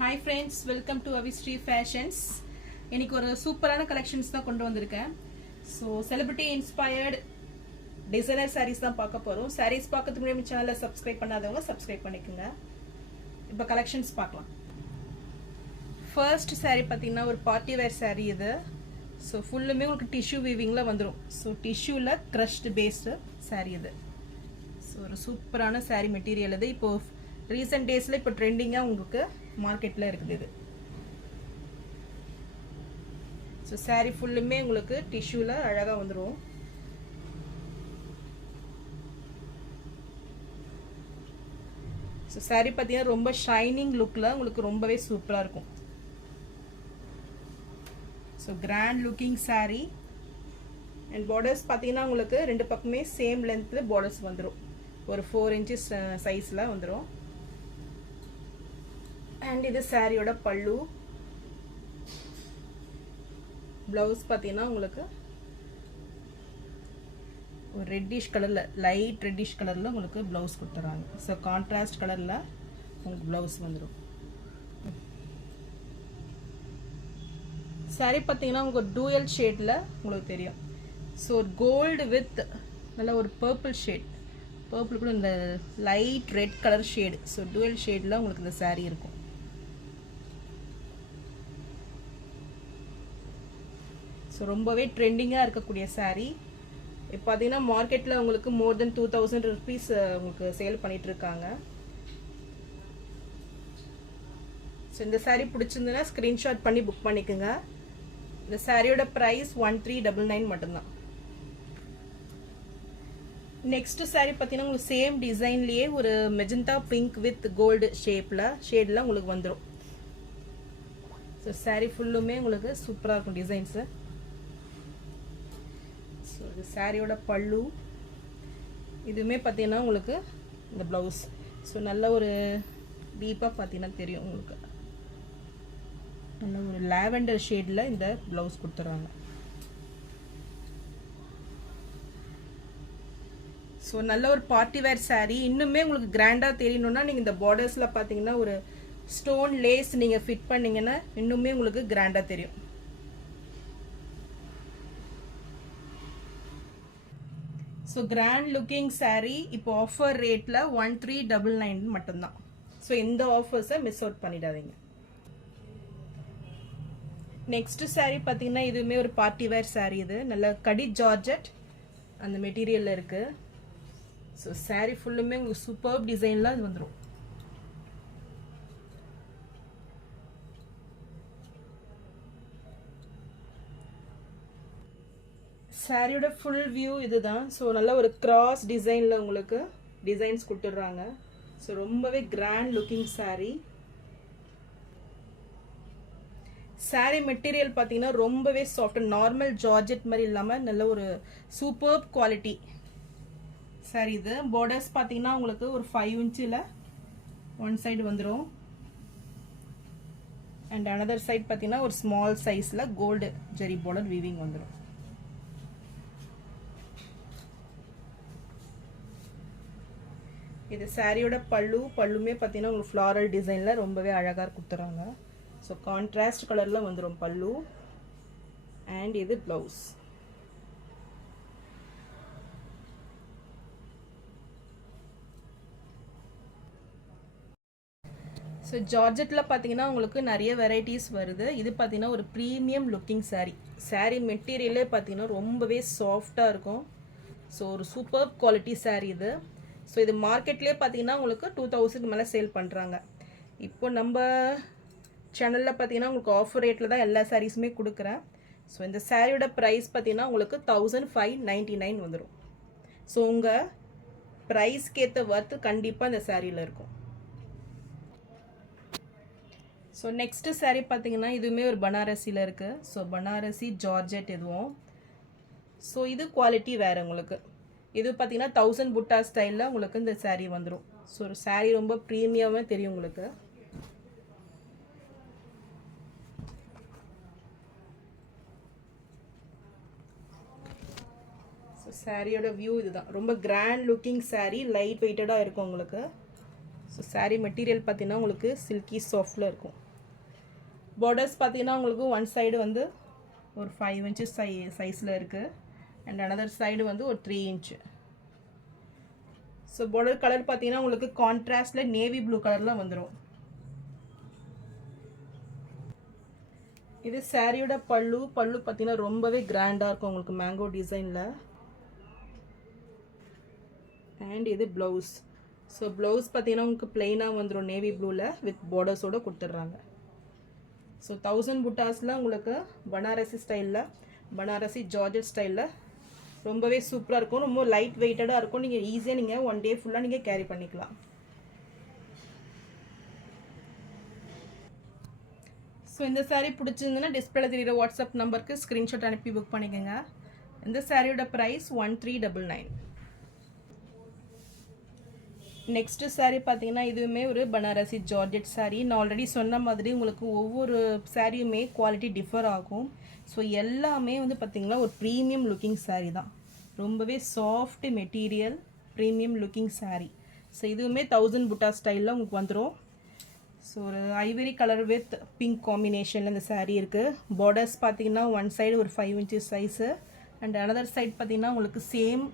Hi friends, welcome to Avistri Fashions. இன்னைக்கு ஒரு சூப்பரான கலெக்ஷன்ஸ் தான் கொண்டு வந்திருக்கேன். So celebrity inspired designer saris தான் பார்க்க போகிறோம். சாரீஸ் பார்க்கறதுக்கு முன்னாடி நம்ம சேனலை சப்ஸ்கிரைப் பண்ணாதவங்க சப்ஸ்கிரைப் பண்ணிக்கோங்க. இப்போ கலெக்ஷன்ஸ் பார்க்கலாம். ஃபர்ஸ்ட் சாரீ பார்த்தீங்கன்னா ஒரு பார்ட்டி வேர் சாரீ இது. ஸோ ஃபுல்லுமே உங்களுக்கு டிஷ்யூ வீவிங்கில் வந்துடும். ஸோ டிஷ்யூவில் க்ரஷ்டு பேஸ்டு சாரீ இது. ஸோ ஒரு சூப்பரான சாரீ மெட்டீரியல் இது. இப்போது ரீசெண்ட் டேஸில் இப்போ ட்ரெண்டிங்காக உங்களுக்கு மார்க்கெட்டில் இருக்குது இது. ஸோ சாரீ ஃபுல்லுமே உங்களுக்கு டிஷ்யூவில் அழகாக வந்துடும். ஸோ சாரீ பார்த்தீங்கன்னா ரொம்ப ஷைனிங் லுக்கில் உங்களுக்கு ரொம்பவே சூப்பராக இருக்கும். So grand looking sari and borders பார்த்தீங்கன்னா உங்களுக்கு ரெண்டு பக்கமே சேம் லென்த்தில் பார்டர்ஸ் வந்துடும். ஒரு 4 inches சைஸில் வந்துடும். அண்ட் இது சாரியோட பல்லு. ப்ளவுஸ் பார்த்தீங்கன்னா உங்களுக்கு ஒரு ரெட்டிஷ் கலரில், லைட் ரெட்டிஷ் கலரில் உங்களுக்கு ப்ளவுஸ் கொடுத்துறாங்க. ஸோ கான்ட்ராஸ்ட் கலரில் உங்களுக்கு ப்ளவுஸ் வந்துடும். சாரி பார்த்தீங்கன்னா உங்களுக்கு டூயல் ஷேடில் உங்களுக்கு தெரியும். ஸோ கோல்டு வித் நல்ல ஒரு பர்பிள் ஷேட், பர்பிள் கூட இந்த light red colour shade. So dual ஷேடில் உங்களுக்கு இந்த சாரீ இருக்கும். ஸோ ரொம்பவே ட்ரெண்டிங்காக இருக்கக்கூடிய சாரீ. இப்போ பார்த்தீங்கன்னா மார்க்கெட்டில் உங்களுக்கு மோர் தென் 2000 rupees உங்களுக்கு சேல் பண்ணிகிட்ருக்காங்க. ஸோ இந்த சாரீ பிடிச்சிருந்துன்னா ஸ்க்ரீன்ஷாட் பண்ணி புக் பண்ணிக்கோங்க. இந்த சாரியோட ப்ரைஸ் 1399 மட்டும்தான். நெக்ஸ்ட் சாரீ பார்த்தீங்கன்னா உங்களுக்கு சேம் டிசைன்லேயே ஒரு மெஜந்தா பிங்க் வித் கோல்டு ஷேடில் உங்களுக்கு வந்துடும். ஸோ சாரீ ஃபுல்லுமே உங்களுக்கு சூப்பராக இருக்கும் டிசைன்ஸு. ஸோ இது சாரியோட பல்லு. இதுவுமே பார்த்தீங்கன்னா உங்களுக்கு இந்த ப்ளவுஸ். ஸோ நல்ல ஒரு டீப்பாக பார்த்தீங்கன்னா தெரியும் உங்களுக்கு. நல்ல ஒரு லாவெண்டர் ஷேடில் இந்த ப்ளவுஸ் கொடுத்துட்றாங்க. ஸோ நல்ல ஒரு பார்ட்டி வேர் சாரீ. இன்னுமே உங்களுக்கு கிராண்டாக தெரியணும்னா நீங்கள் இந்த பார்டர்ஸில் பார்த்தீங்கன்னா ஒரு ஸ்டோன் லேஸ் நீங்கள் ஃபிட் பண்ணிங்கன்னா இன்னுமே உங்களுக்கு கிராண்டாக தெரியும். ஸோ கிராண்ட் லுக்கிங் சாரீ இப்போ ஆஃபர் ரேட்டில் 1399 மட்டும்தான். ஸோ இந்த ஆஃபர்ஸை மிஸ் அவுட் பண்ணிடாதீங்க. நெக்ஸ்ட் சாரீ பார்த்தீங்கன்னா இதுவுமே ஒரு பார்ட்டி வேர் சாரீ. இது நல்ல கடி ஜார்ஜெட் அந்த மெட்டீரியலில் இருக்குது. ஸோ சாரீ ஃபுல்லுமே உங்களுக்கு சூப்பர் டிசைனில் அது வந்துடும். சாரியோட ஃபுல் வியூ இதுதான். ஸோ நல்ல ஒரு கிராஸ் டிசைனில் உங்களுக்கு டிசைன்ஸ் கொடுத்துட்றாங்க. ஸோ ரொம்பவே grand looking sari. Sari material பார்த்தீங்கன்னா ரொம்பவே சாஃப்ட், நார்மல் ஜார்ஜெட் மாதிரி இல்லாமல் நல்ல ஒரு சூப்பர் குவாலிட்டி சாரீ இது. பார்டர்ஸ் பார்த்தீங்கன்னா உங்களுக்கு ஒரு 5 inchல ஒன் சைடு வந்துடும். அண்ட் அனதர் சைட் பார்த்தீங்கன்னா ஒரு ஸ்மால் சைஸில் கோல்டு ஜெரி பார்டர் வீவிங் வந்துடும். இது சாரியோட பல்லுமே பார்த்தீங்கன்னா உங்களுக்கு ஃப்ளாரல் டிசைனில் ரொம்பவே அழகாக கொடுத்துறாங்க. ஸோ கான்ட்ராஸ்ட் கலரில் வந்துடும் பல்லு. அண்ட் இது ப்ளவுஸ். ஸோ ஜார்ஜெட்டில் பார்த்தீங்கன்னா உங்களுக்கு நிறைய வெரைட்டிஸ் வருது. இது பார்த்தீங்கன்னா ஒரு ப்ரீமியம் லுக்கிங் சாரீ. சாரீ மெட்டீரியலே பார்த்தீங்கன்னா ரொம்பவே சாஃப்டாக இருக்கும். ஸோ ஒரு சூப்பர் குவாலிட்டி சாரீ இது. ஸோ இது மார்க்கெட்லேயே பார்த்தீங்கன்னா உங்களுக்கு 2000 மேலே சேல் பண்ணுறாங்க. இப்போ நம்ம சேனலில் பார்த்தீங்கன்னா உங்களுக்கு ஆஃபர் ரேட்டில் தான் எல்லா சாரீஸுமே கொடுக்குறேன். ஸோ இந்த சாரியோட ப்ரைஸ் பார்த்தீங்கன்னா உங்களுக்கு 1599 வந்துடும். ஸோ உங்கள் ப்ரைஸ்க்கு ஏற்ற ஒர்த்து கண்டிப்பாக இந்த சாரியில் இருக்கும். ஸோ நெக்ஸ்ட்டு சாரீ பார்த்தீங்கன்னா இதுவுமே ஒரு பனாரசியில் இருக்குது. ஸோ பனாரசி ஜார்ஜெட் இதுவும். ஸோ இது குவாலிட்டி வேறு உங்களுக்கு. இது பார்த்தீங்கன்னா 1000 புட்டா ஸ்டைலில் உங்களுக்கு இந்த சாரீ வந்துடும். ஸோ ஒரு சாரீ ரொம்ப ப்ரீமியமாக தெரியும் உங்களுக்கு. ஸோ சாரியோட வியூ இதுதான். ரொம்ப கிராண்ட் லுக்கிங் சாரீ, லைட் வெயிட்டடாக இருக்கும் உங்களுக்கு. ஸோ சாரீ மெட்டீரியல் பார்த்தீங்கன்னா உங்களுக்கு சில்கி சாஃப்டில் இருக்கும். பார்டர்ஸ் பார்த்தீங்கன்னா உங்களுக்கு ஒன் சைடு வந்து ஒரு 5 inches சைஸில் இருக்குது அண்ட் அனதர் சைடு வந்து ஒரு 3 inch. ஸோ பார்டர் கலர் பார்த்தீங்கன்னா உங்களுக்கு கான்ட்ராஸ்டில் நேவி ப்ளூ கலரில் வந்துடும். இது சாரியோட பல்லு பார்த்தீங்கன்னா ரொம்பவே கிராண்டாக இருக்கும் உங்களுக்கு மேங்கோ டிசைனில். அண்ட் இது ப்ளவுஸ். ஸோ ப்ளவுஸ் பார்த்தீங்கன்னா உங்களுக்கு பிளெயினாக வந்துடும் நேவி ப்ளூவில் வித் பார்டர்ஸோடு கொடுத்துட்றாங்க. ஸோ 1000 புட்டாஸில் உங்களுக்கு பனாரசி ஸ்டைலில், பனாரசி ஜார்ஜெட் ஸ்டைலில் ரொம்பவே சூப்பராக இருக்கும். ரொம்ப லைட் வெயிட்டடாக இருக்கும். நீங்கள் ஈஸியாக நீங்கள் ஒன் டே ஃபுல்லாக நீங்கள் கேரி பண்ணிக்கலாம். ஸோ இந்த சாரீ பிடிச்சிருந்துன்னா டிஸ்பிளேல தெரியுற வாட்ஸ்அப் நம்பருக்கு ஸ்க்ரீன்ஷாட் அனுப்பி புக் பண்ணிக்கோங்க. இந்த சாரியோட ப்ரைஸ் 1399. நெக்ஸ்ட்டு சாரீ பார்த்தீங்கன்னா இதுவுமே ஒரு பனாரசி ஜார்ஜெட் சாரீ. நான் ஆல்ரெடி சொன்ன மாதிரி உங்களுக்கு ஒவ்வொரு சாரியுமே குவாலிட்டி டிஃபர் ஆகும். ஸோ எல்லாமே வந்து பார்த்திங்கன்னா ஒரு ப்ரீமியம் லுக்கிங் சாரீ தான். ரொம்பவே soft material premium looking sari. So இதுவுமே 1000 புட்டா ஸ்டைலில் உங்களுக்கு வந்துடும். ஸோ ஒரு ஐவரி கலர் வித் பிங்க் காம்பினேஷனில் இந்த சாரீ இருக்குது. பார்டர்ஸ் பார்த்தீங்கன்னா ஒன் சைடு ஒரு 5 inches size and another side பார்த்தீங்கன்னா உங்களுக்கு சேம்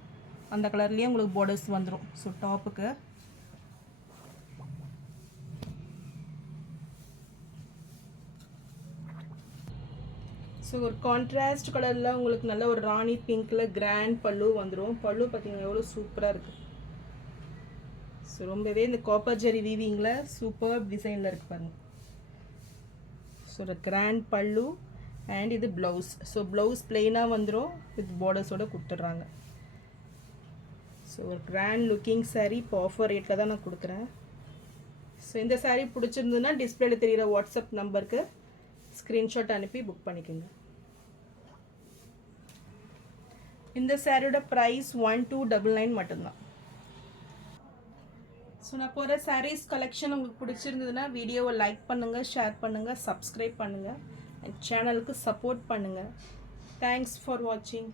அந்த கலர்லேயே உங்களுக்கு பார்டர்ஸ் வந்துடும். ஸோ டாப்புக்கு ஸோ ஒரு கான்ட்ராஸ்ட் கலரில் உங்களுக்கு நல்ல ஒரு ராணி பிங்க்கில் கிராண்ட் பல்லு வந்துடும். பல்லு பார்த்தீங்கன்னா எவ்வளோ சூப்பராக இருக்குது. ஸோ ரொம்பவே இந்த காப்பர் ஜெரி வீவிங்கில் சூப்பர் டிசைனில் இருக்குது பாருங்கள். ஸோ ஒரு கிராண்ட் பல்லு அண்ட் இது ப்ளவுஸ். ஸோ ப்ளவுஸ் பிளெயினாக வந்துடும் வித் பார்டர்ஸோடு கொடுத்துட்றாங்க. ஸோ ஒரு கிராண்ட் லுக்கிங் சாரீ இப்போ ஆஃபர் ரேட்டில் தான் நான் கொடுக்குறேன். ஸோ இந்த சாரீ பிடிச்சிருந்ததுன்னா டிஸ்பிளேல தெரிகிற வாட்ஸ்அப் நம்பருக்கு ஸ்க்ரீன்ஷாட் அனுப்பி புக் பண்ணிக்கோங்க. இந்த சாரியோட ப்ரைஸ் 1299 மட்டும்தான். ஸோ நான் போகிற சாரீஸ் கலெக்ஷன் உங்களுக்கு பிடிச்சிருந்ததுன்னா வீடியோவை லைக் பண்ணுங்கள், ஷேர் பண்ணுங்கள், சப்ஸ்கிரைப் பண்ணுங்கள் அண்ட் சேனலுக்கு சப்போர்ட் பண்ணுங்கள். தேங்க்ஸ் ஃபார் வாட்சிங்.